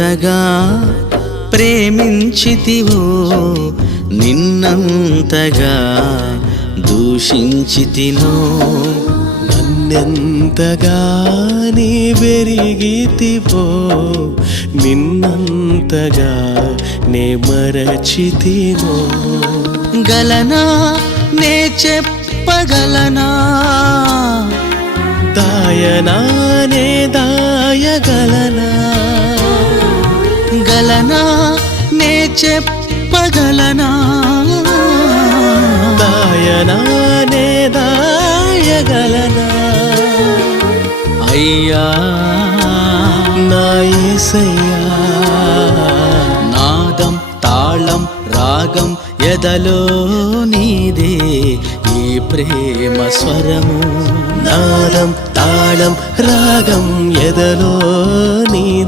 ఎంతగా ప్రేమించితివో నిన్నంతగా దూషించితినో నన్నెంతగా నీ వెరిగితివో నిన్నంతగా నే మరచితినో గలనా నే చెప్పగలనా దాయనా నే దాయగలనా గలనా నే చెప్పగలనా దాయనా నే దాయగలనా అయ్యా నా యేసయ్యా నాదం తాళం రాగం ఎదలో నీదే ఈ ప్రేమ స్వరము నాదం తాళం రాగం ఎదలో నీదే